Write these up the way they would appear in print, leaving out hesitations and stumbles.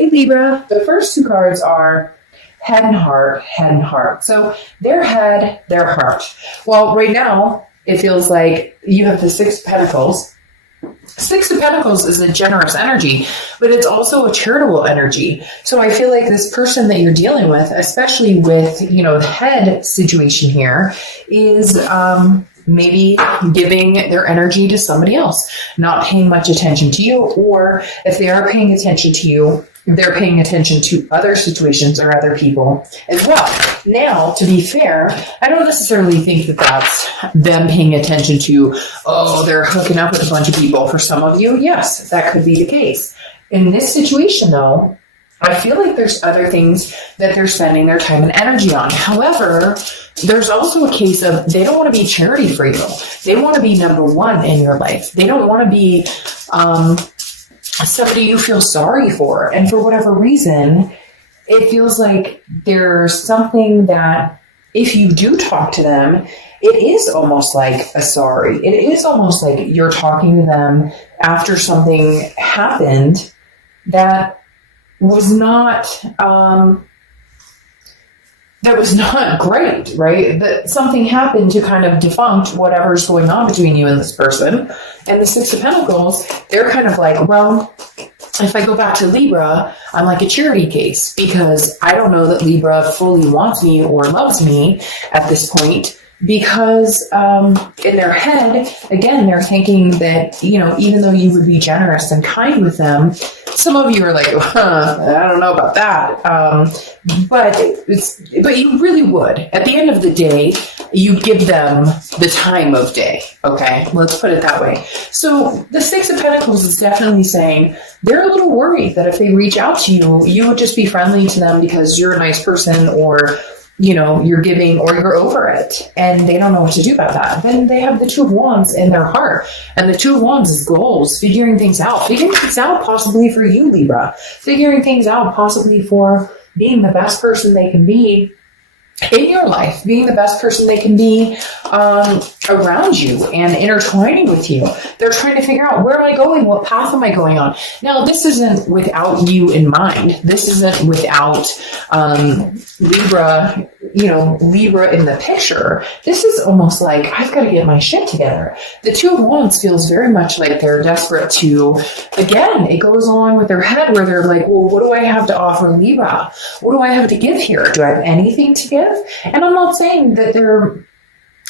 Hey Libra, the first two cards are head and heart, head and heart. So their head, their heart. Well, right now, it feels like you have the Six of Pentacles. Six of Pentacles is a generous energy, but it's also a charitable energy. So I feel like this person that you're dealing with, especially with, the head situation here, is maybe giving their energy to somebody else, not paying much attention to you, or if they are paying attention to you, they're paying attention to other situations or other people as well. Now, to be fair, I don't necessarily think that that's them paying attention to, they're hooking up with a bunch of people. For some of you, yes, that could be the case. In this situation, though, I feel like there's other things that they're spending their time and energy on. However, there's also a case of they don't want to be charity for you. They want to be number one in your life. They don't want to be somebody you feel sorry for. And for whatever reason, it feels like there's something that if you do talk to them, it is almost like a sorry. It is almost like you're talking to them after something happened that was not great, right? That something happened to kind of defunct whatever's going on between you and this person. And the Six of Pentacles, they're kind of like, well, if I go back to Libra, I'm like a charity case because I don't know that Libra fully wants me or loves me at this point. Because in their head, again, they're thinking that, even though you would be generous and kind with them, some of you are like, I don't know about that. But you really would. At the end of the day, you give them the time of day. Okay, let's put it that way. So the Six of Pentacles is definitely saying they're a little worried that if they reach out to you, you would just be friendly to them because you're a nice person, or you're giving, or you're over it, and they don't know what to do about that. Then they have the Two of Wands in their heart, and the Two of Wands is goals, figuring things out possibly for you, Libra, figuring things out possibly for being the best person they can be in your life, being the best person they can be around you and intertwining with you. They're trying to figure out, where am I going? What path am I going on? Now, this isn't without you in mind. This isn't without Libra, Libra in the picture. This is almost like, I've got to get my shit together. The Two of Wands feels very much like they're desperate to, again, it goes along with their head where they're like, well, what do I have to offer Libra? What do I have to give here? Do I have anything to give? And I'm not saying that they're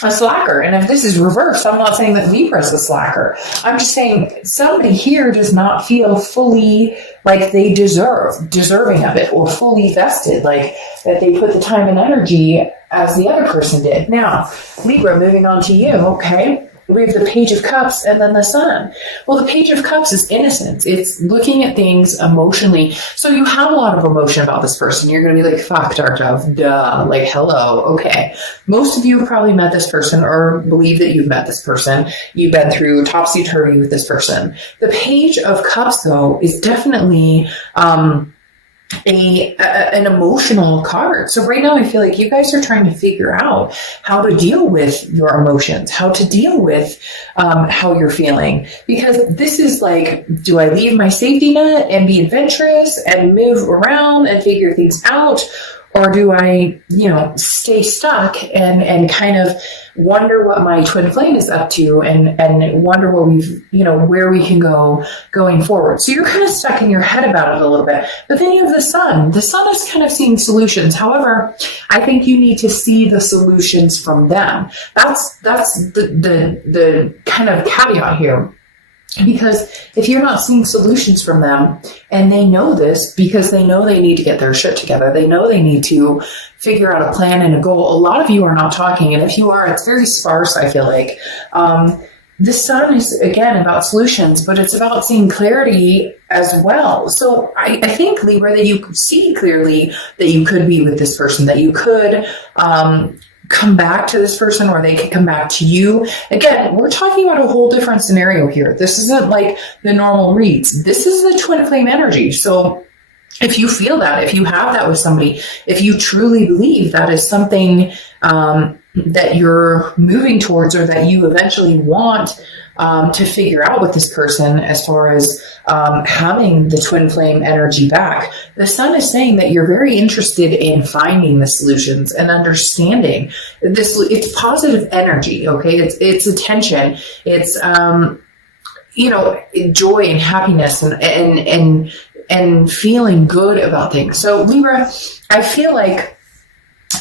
a slacker. And if this is reversed, I'm not saying that Libra is a slacker. I'm just saying somebody here does not feel fully like they deserving of it, or fully vested, like that they put the time and energy as the other person did. Now, Libra, moving on to you, okay? We have the Page of Cups and then the Sun. Well, the Page of Cups is innocence. It's looking at things emotionally. So you have a lot of emotion about this person. You're going to be like, fuck, Dark Dove, duh, like, hello, okay. Most of you have probably met this person or believe that you've met this person. You've been through topsy-turvy with this person. The Page of Cups, though, is definitely an emotional card. So right now I feel like you guys are trying to figure out how to deal with your emotions, how to deal with how you're feeling, because this is like, do I leave my safety net and be adventurous and move around and figure things out, or do I, stay stuck and kind of wonder what my twin flame is up to and wonder what where we can go going forward. So you're kind of stuck in your head about it a little bit. But then you have the Sun. The Sun is kind of seeing solutions. However, I think you need to see the solutions from them. That's the kind of caveat here. Because if you're not seeing solutions from them, and they know this because they know they need to get their shit together, they know they need to figure out a plan and a goal. A lot of you are not talking, and if you are, it's very sparse, I feel like. The Sun is, again, about solutions, but it's about seeing clarity as well. So I think, Libra, that you could see clearly that you could be with this person, that you could come back to this person, or they could come back to you. Again, we're talking about a whole different scenario here. This isn't like the normal reads. This is the twin flame energy. So if you feel that, if you have that with somebody, if you truly believe that is something that you're moving towards, or that you eventually want to figure out with this person as far as having the twin flame energy back. The sun is saying that you're very interested in finding the solutions and understanding this. It's positive energy, okay? It's attention. It's joy and happiness and feeling good about things. So Libra, I feel like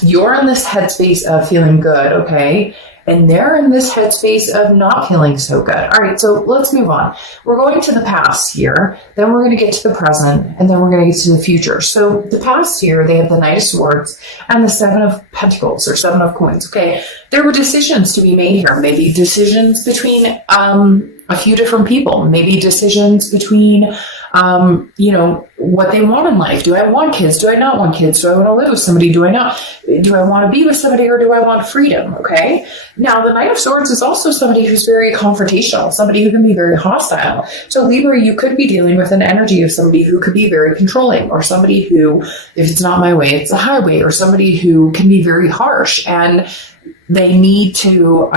you're in this headspace of feeling good, okay? And they're in this headspace of not feeling so good. All right, so let's move on. We're going to the past here, then we're going to get to the present, and then we're going to get to the future. So the past here, they have the Knight of Swords and the Seven of Pentacles, or Seven of Coins, okay? There were decisions to be made here. Maybe decisions between a few different people. Maybe decisions between, what they want in life. Do I want kids? Do I not want kids? Do I want to live with somebody? Do I not? Do I want to be with somebody, or do I want freedom? Okay. Now, the Knight of Swords is also somebody who's very confrontational, somebody who can be very hostile. So Libra, you could be dealing with an energy of somebody who could be very controlling, or somebody who, if it's not my way, it's the highway, or somebody who can be very harsh, and they need to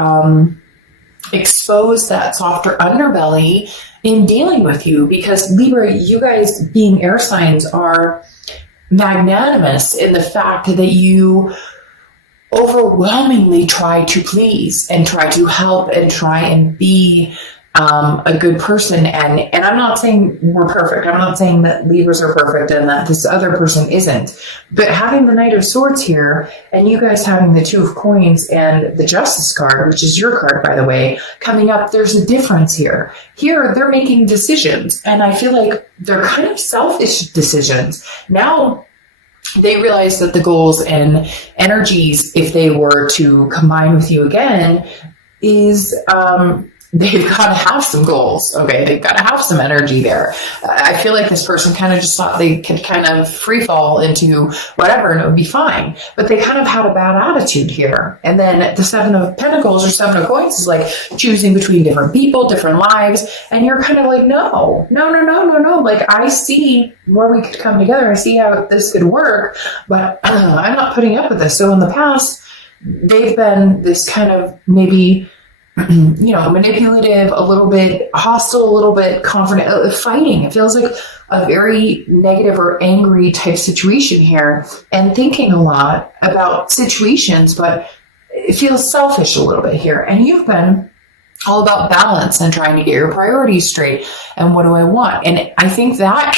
expose that softer underbelly in dealing with you, because Libra, you guys being air signs are magnanimous in the fact that you overwhelmingly try to please and try to help and try and be a good person. And I'm not saying we're perfect. I'm not saying that Libras are perfect and that this other person isn't. But having the Knight of Swords here, and you guys having the Two of Coins and the Justice card, which is your card, by the way, coming up, there's a difference here. Here, they're making decisions, and I feel like they're kind of selfish decisions. Now, they realize that the goals and energies, if they were to combine with you again, is they've got to have some goals, okay? They've got to have some energy there. I feel like this person kind of just thought they could kind of free fall into whatever and it would be fine. But they kind of had a bad attitude here. And then the Seven of Pentacles or Seven of Coins is like choosing between different people, different lives. And you're kind of like, no. Like, I see where we could come together. I see how this could work, but I'm not putting up with this. So in the past, they've been this kind of maybe manipulative, a little bit hostile, a little bit confident, fighting. It feels like a very negative or angry type situation here, and thinking a lot about situations, but it feels selfish a little bit here. And you've been all about balance and trying to get your priorities straight. And what do I want? And I think that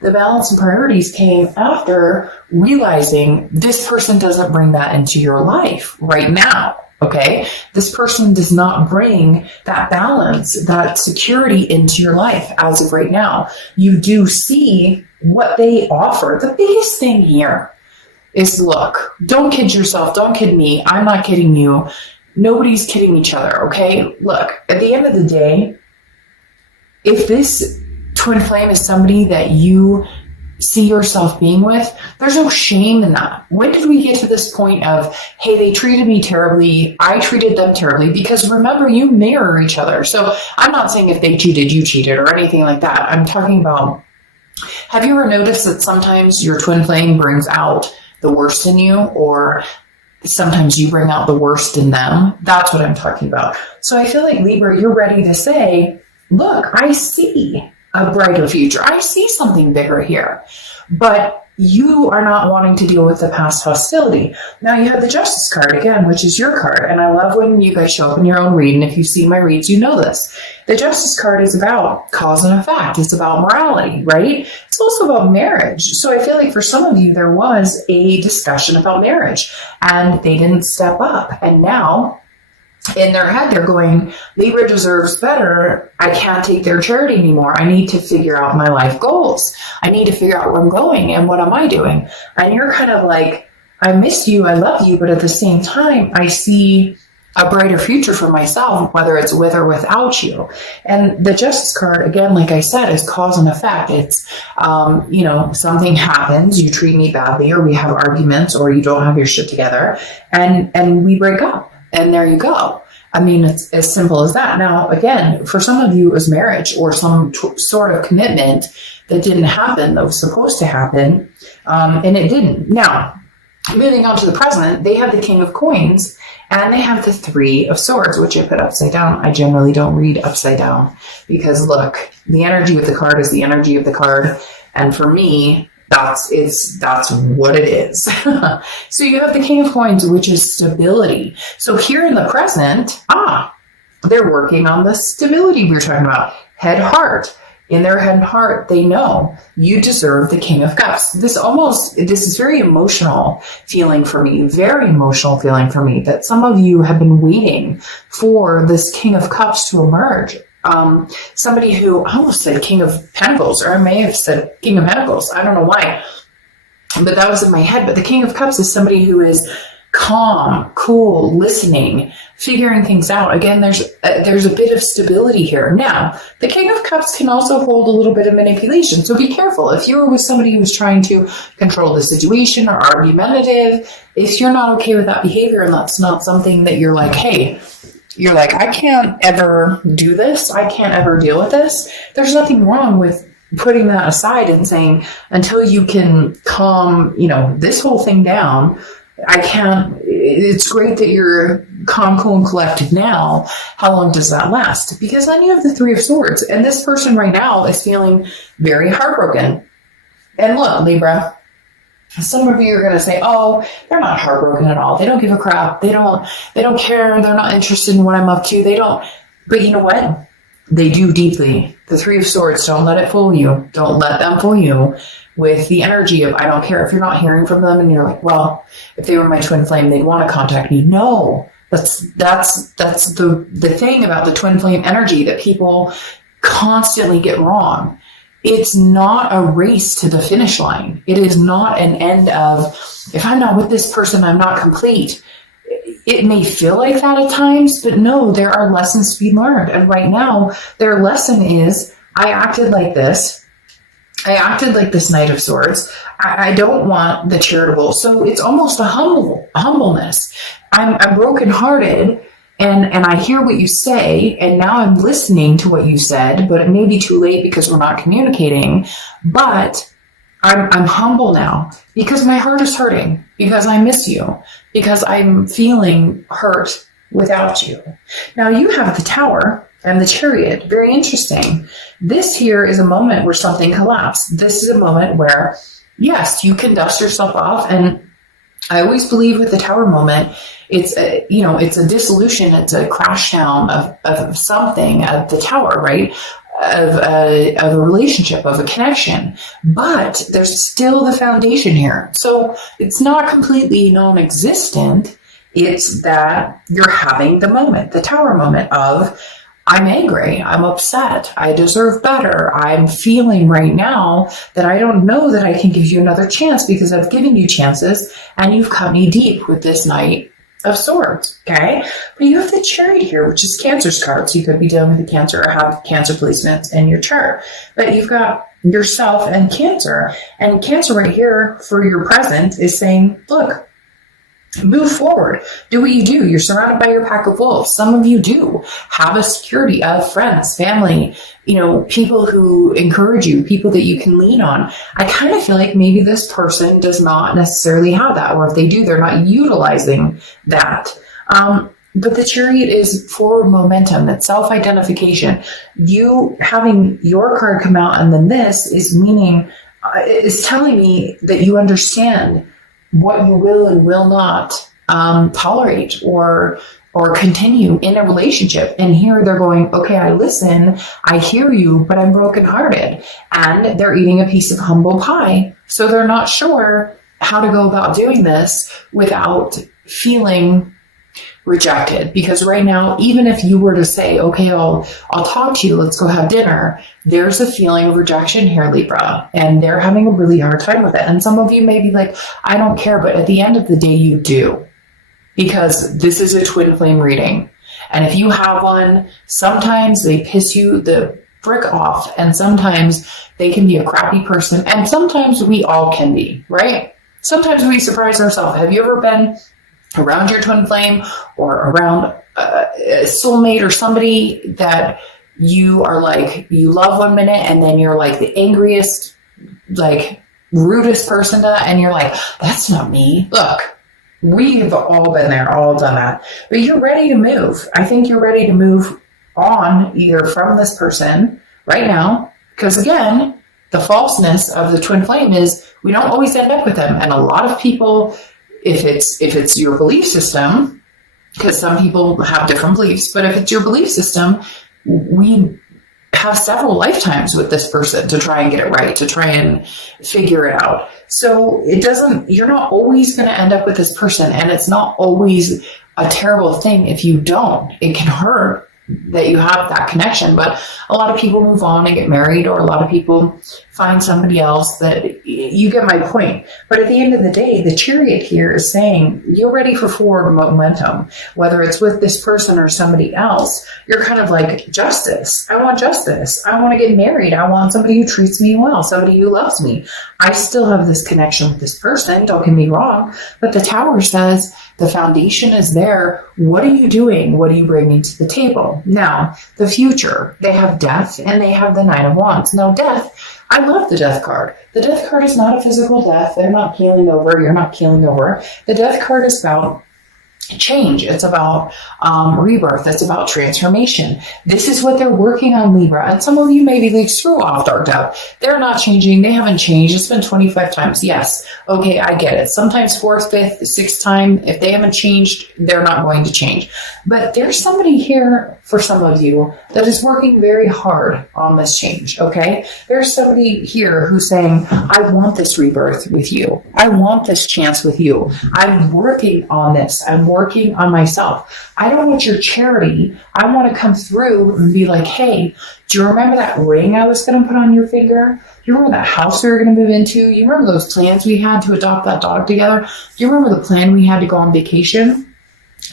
the balance and priorities came after realizing this person doesn't bring that into your life right now. Okay, this person does not bring that balance, that security into your life as of right now. You do see what they offer. The biggest thing here is, look, don't kid yourself. Don't kid me. I'm not kidding you. Nobody's kidding each other. Okay, look, at the end of the day, if this twin flame is somebody that you see yourself being with, there's no shame in that. When did we get to this point of, hey, they treated me terribly, I treated them terribly? Because remember, you mirror each other. So I'm not saying if they cheated, you cheated, or anything like that. I'm talking about, have you ever noticed that sometimes your twin flame brings out the worst in you, or sometimes you bring out the worst in them? That's what I'm talking about. So I feel like, Libra, you're ready to say, look, I see a brighter future. I see something bigger here, but you are not wanting to deal with the past hostility. Now you have the Justice card again, which is your card. And I love when you guys show up in your own read. And if you see my reads, you know this. The Justice card is about cause and effect. It's about morality, right? It's also about marriage. So I feel like for some of you, there was a discussion about marriage and they didn't step up. And now in their head, they're going, Libra deserves better. I can't take their charity anymore. I need to figure out my life goals. I need to figure out where I'm going and what am I doing? And you're kind of like, I miss you, I love you, but at the same time, I see a brighter future for myself, whether it's with or without you. And the Justice card, again, like I said, is cause and effect. It's, something happens, you treat me badly, or we have arguments, or you don't have your shit together, and we break up. And there you go. I mean, it's as simple as that. Now, again, for some of you, it was marriage or some sort of commitment that didn't happen, that was supposed to happen, and it didn't. Now, moving on to the present, they have the King of Coins and they have the Three of Swords, which I put upside down. I generally don't read upside down because look, the energy of the card is the energy of the card. And for me, that's what it is. So you have the King of Coins, which is stability. So here in the present, they're working on the stability we were talking about. Head, heart. In their head and heart, they know you deserve the King of Cups. This is very emotional feeling for me, very emotional feeling for me that some of you have been waiting for this King of Cups to emerge. Somebody who, I almost said King of Pentacles, or I may have said King of Pentacles. I don't know why, but that was in my head. But the King of Cups is somebody who is calm, cool, listening, figuring things out. Again, there's a bit of stability here. Now, the King of Cups can also hold a little bit of manipulation, so be careful. If you're with somebody who's trying to control the situation or argumentative, if you're not okay with that behavior and that's not something that you're like, hey, you're like, I can't ever do this, I can't ever deal with this, there's nothing wrong with putting that aside and saying, until you can calm, this whole thing down, it's great that you're calm, cool, and collected now. How long does that last? Because then you have the Three of Swords, and this person right now is feeling very heartbroken. And look, Libra, some of you are going to say, oh, they're not heartbroken at all. They don't give a crap. They don't care. They're not interested in what I'm up to. They don't. But you know what? They do deeply. The Three of Swords, don't let it fool you. Don't let them fool you with the energy of, I don't care. If you're not hearing from them and you're like, well, if they were my twin flame, they'd want to contact me. No, that's the thing about the twin flame energy that people constantly get wrong. It's not a race to the finish line. It is not an end of, if I'm not with this person, I'm not complete. It may feel like that at times, but no, there are lessons to be learned. And right now, their lesson is, I acted like this. I acted like this Knight of Swords. I don't want the charitable. So it's almost a humbleness. I'm brokenhearted. And I hear what you say, and now I'm listening to what you said, but it may be too late because we're not communicating. But I'm humble now because my heart is hurting, because I miss you, because I'm feeling hurt without you. Now you have the Tower and the Chariot. Very interesting. This here is a moment where something collapsed. This is a moment where, yes, you can dust yourself off. And I always believe with the Tower moment, it's a dissolution, it's a crash down of something, of the Tower, right? Of a relationship, of a connection. But there's still the foundation here. So it's not completely non-existent. It's that you're having the moment, the Tower moment of, I'm angry, I'm upset, I deserve better, I'm feeling right now that I don't know that I can give you another chance because I've given you chances and you've cut me deep with this Knight of Swords, okay? But you have the Chariot here, which is Cancer's card, so you could be dealing with the Cancer or have Cancer placements in your chart. But you've got yourself and Cancer right here for your present is saying, look, move forward. Do what you do. You're surrounded by your pack of wolves. Some of you do have a security of friends, family, people who encourage you, people that you can lean on. I kind of feel like maybe this person does not necessarily have that, or if they do, they're not utilizing that. But the Chariot is forward momentum, that self-identification. You having your card come out and then this is telling me that you understand what you will and will not tolerate or continue in a relationship. And here they're going, okay, I listen, I hear you, but I'm brokenhearted. And they're eating a piece of humble pie. So they're not sure how to go about doing this without feeling rejected. Because right now, even if you were to say, okay, I'll talk to you, let's go have dinner, there's a feeling of rejection here, Libra, and they're having a really hard time with it. And some of you may be like, I don't care, but at the end of the day, you do, because this is a twin flame reading. And if you have one, sometimes they piss you the frick off, and sometimes they can be a crappy person, and sometimes we all can be, right? Sometimes we surprise ourselves. Have you ever been around your twin flame or around a soulmate or somebody that you are like, you love one minute and then you're like the angriest, like rudest person to, and you're like, that's not me. Look, we've all been there, all done that. But you're ready to move. I think you're ready to move on either from this person right now, because again, the falseness of the twin flame is we don't always end up with them. And a lot of people, if it's your belief system, because some people have different beliefs, but if it's your belief system, we have several lifetimes with this person to try and get it right, to try and figure it out. So you're not always going to end up with this person, and it's not always a terrible thing if you don't. It can hurt that you have that connection, but a lot of people move on and get married, or a lot of people find somebody else. That you get my point. But at the end of the day, the Chariot here is saying you're ready for forward momentum, whether it's with this person or somebody else. You're kind of like, justice. I want justice. I want to get married. I want somebody who treats me well, somebody who loves me. I still have this connection with this person, don't get me wrong, but the Tower says the foundation is there. What are you doing? What are you bringing to the table? Now, the future, they have death and they have the Nine of Wands. Now, death, I love the death card. The death card is not a physical death. They're not keeling over. You're not keeling over. The death card is about change. It's about rebirth. It's about transformation. This is what they're working on, Libra. And some of you may be like, screw off, Dark Dove. They're not changing. They haven't changed. It's been 25 times. Yes. Okay, I get it. Sometimes fourth, fifth, sixth time, if they haven't changed, they're not going to change. But there's somebody here for some of you that is working very hard on this change, okay? There's somebody here who's saying, I want this rebirth with you. I want this chance with you. I'm working on this. I'm working on myself. I don't want your charity. I want to come through and be like, hey, do you remember that ring I was going to put on your finger? Do you remember that house we were going to move into? You remember those plans we had to adopt that dog together? Do you remember the plan we had to go on vacation?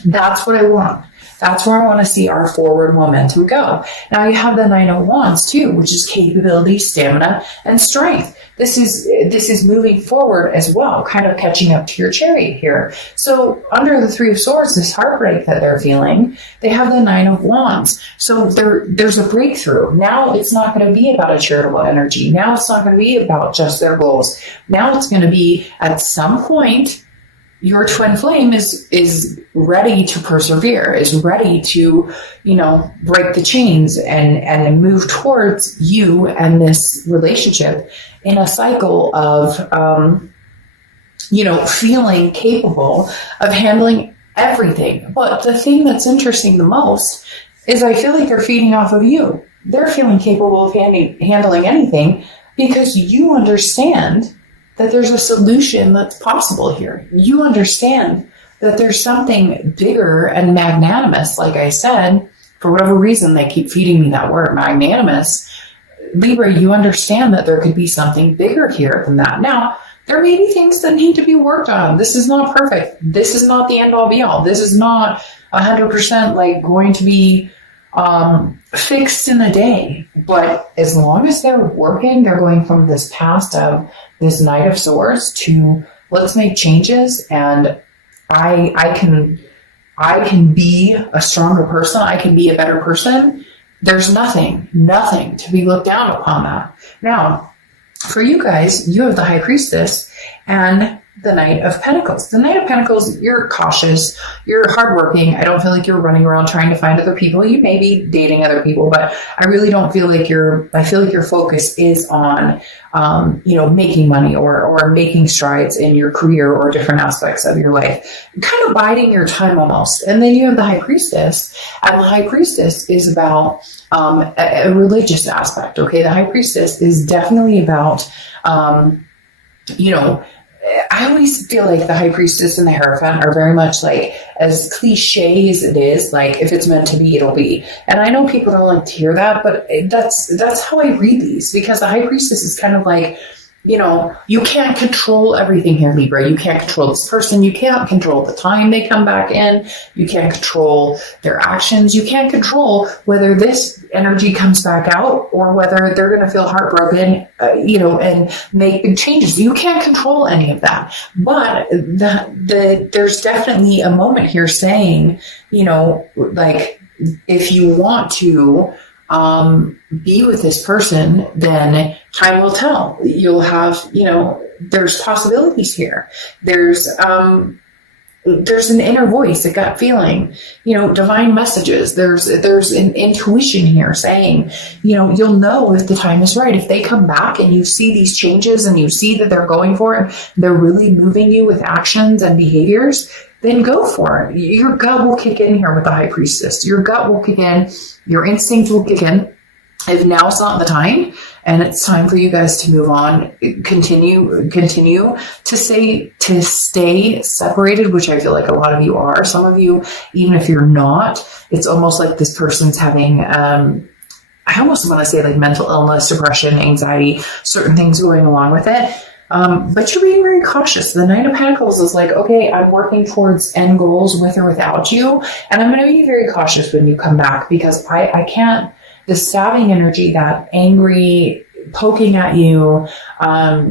That's what I want. That's where I want to see our forward momentum go. Now you have the Nine of Wands too, which is capability, stamina, and strength. This is moving forward as well, kind of catching up to your Chariot here. So under the Three of Swords, this heartbreak that they're feeling, they have the Nine of Wands. So there's a breakthrough. Now it's not going to be about a charitable energy. Now it's not going to be about just their goals. Now it's going to be, at some point, your twin flame is ready to persevere, is ready to, break the chains and move towards you and this relationship in a cycle of, feeling capable of handling everything. But the thing that's interesting the most is I feel like they're feeding off of you. They're feeling capable of handling anything because you understand that there's a solution that's possible here. You understand that there's something bigger and magnanimous. Like I said, for whatever reason, they keep feeding me that word, magnanimous. Libra, you understand that there could be something bigger here than that. Now, there may be things that need to be worked on. This is not perfect. This is not the end all be all. This is not 100% like going to be fixed in a day. But as long as they're working, they're going from this past of this Knight of Swords to let's make changes, and I can be a stronger person. I can be a better person. There's nothing to be looked down upon that. Now, for you guys, you have the High Priestess and the Knight of Pentacles. The Knight of Pentacles, you're cautious, you're hardworking. I don't feel like you're running around trying to find other people. You may be dating other people, but I really don't feel like I feel like your focus is on, making money or making strides in your career or different aspects of your life. You're kind of biding your time almost. And then you have the High Priestess, and the High Priestess is about a religious aspect. Okay. The High Priestess is definitely about, I always feel like the High Priestess and the Hierophant are very much like, as cliche as it is, like if it's meant to be, it'll be. And I know people don't like to hear that, but that's how I read these, because the High Priestess is kind of like, you can't control everything here, Libra. You can't control this person. You can't control the time they come back in. You can't control their actions. You can't control whether this energy comes back out or whether they're going to feel heartbroken, and make big changes. You can't control any of that. But there's definitely a moment here saying, like, if you want to be with this person, then time will tell. You'll have, there's possibilities here. There's an inner voice, a gut feeling, divine messages. There's an intuition here saying, you'll know if the time is right. If they come back and you see these changes and you see that they're going for it, they're really moving you with actions and behaviors, then go for it. Your gut will kick in here with the High Priestess. Your gut will kick in. Your instinct will kick in. If now's not the time, and it's time for you guys to move on, continue to stay separated, which I feel like a lot of you are. Some of you, even if you're not, it's almost like this person's having, I almost want to say like mental illness, depression, anxiety, certain things going along with it. But you're being very cautious. The Knight of Pentacles is like, okay, I'm working towards end goals with or without you. And I'm going to be very cautious when you come back, because I can't, the stabbing energy, that angry poking at you, I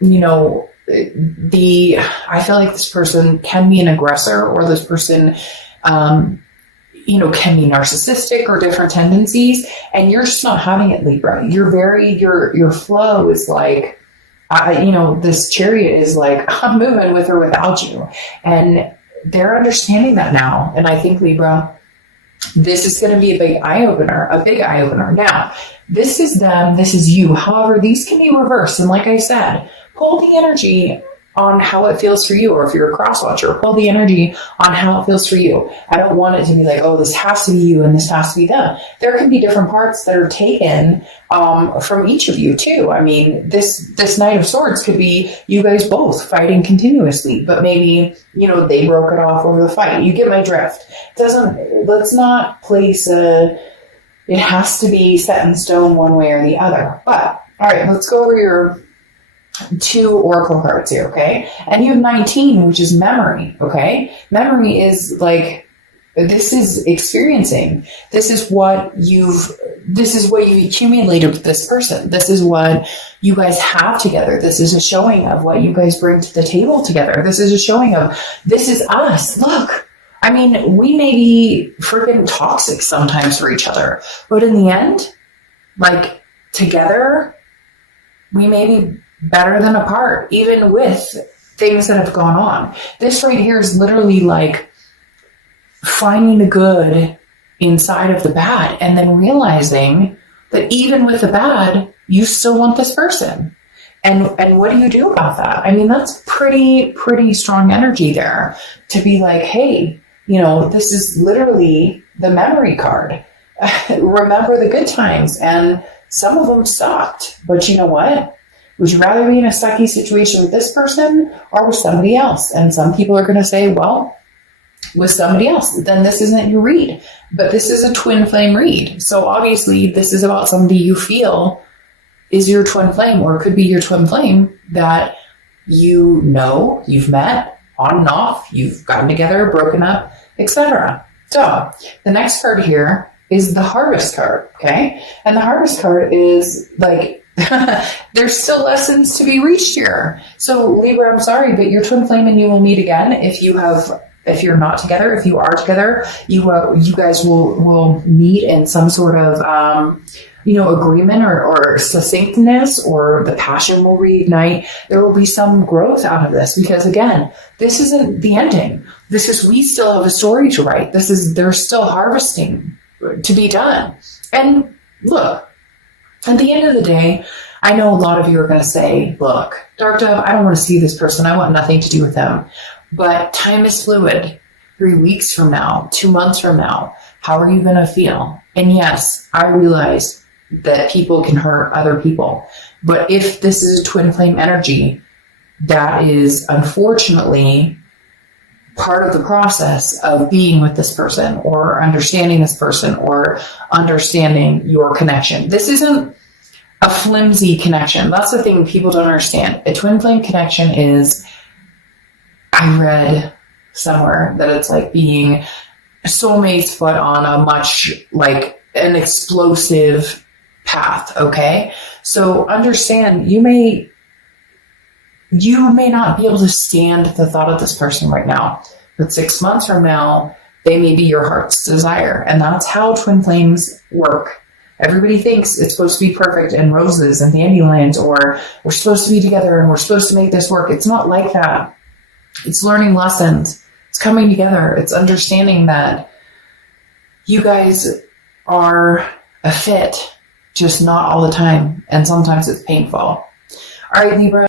feel like this person can be an aggressor, or this person, can be narcissistic or different tendencies. And you're just not having it, Libra. Your flow is like, this Chariot is like, I'm moving with or without you. And they're understanding that now. And I think, Libra, this is going to be a big eye opener. Now, this is them, this is you. However, these can be reversed. And like I said, pull the energy on how it feels for you. Or if you're a cross watcher, pull the energy on how it feels for you. I don't want it to be like, oh, this has to be you and this has to be them. There can be different parts that are taken from each of you too. I mean, this Knight of Swords could be you guys both fighting continuously, but maybe, they broke it off over the fight. You get my drift. Let's not place it has to be set in stone one way or the other. But all right, let's go over your 2 oracle cards here, okay? And you have 19, which is memory, okay? Memory is like, this is experiencing. This is what you've accumulated with this person. This is what you guys have together. This is a showing of what you guys bring to the table together. This is a showing of, this is us. Look, I mean, we may be freaking toxic sometimes for each other, but in the end, like, together, we may be better than apart, even with things that have gone on. This right here is literally like finding the good inside of the bad, and then realizing that even with the bad, you still want this person. And what do you do about that? I mean, that's pretty strong energy there to be like, hey, this is literally the memory card. Remember the good times, and some of them sucked, but you know what? Would you rather be in a sucky situation with this person or with somebody else? And some people are going to say, well, with somebody else, then this isn't your read. But this is a twin flame read. So obviously this is about somebody you feel is your twin flame, or it could be your twin flame that you've met on and off, you've gotten together, broken up, etc. So the next card here is the Harvest card, okay? And the Harvest card is like, there's still lessons to be reached here. So Libra, I'm sorry, but your twin flame and you will meet again. If you're not together, if you are together, you guys will meet in some sort of, agreement or succinctness, or the passion will reignite. There will be some growth out of this, because again, this isn't the ending. We still have a story to write. There's still harvesting to be done. And look, at the end of the day, I know a lot of you are going to say, look, Dark Dove, I don't want to see this person. I want nothing to do with them. But time is fluid. 3 weeks from now, 2 months from now, how are you going to feel? And yes, I realize that people can hurt other people. But if this is a twin flame energy, that is unfortunately part of the process of being with this person, or understanding this person, or understanding your connection. This isn't a flimsy connection. That's the thing people don't understand. A twin flame connection is, I read somewhere that it's like being soulmates, but on a much like an explosive path. Okay. So understand, you may not be able to stand the thought of this person right now, but 6 months from now, they may be your heart's desire. And that's how twin flames work. Everybody thinks it's supposed to be perfect and roses and dandelions, or we're supposed to be together and we're supposed to make this work. It's not like that. It's learning lessons. It's coming together. It's understanding that you guys are a fit, just not all the time. And sometimes it's painful. All right, Libra.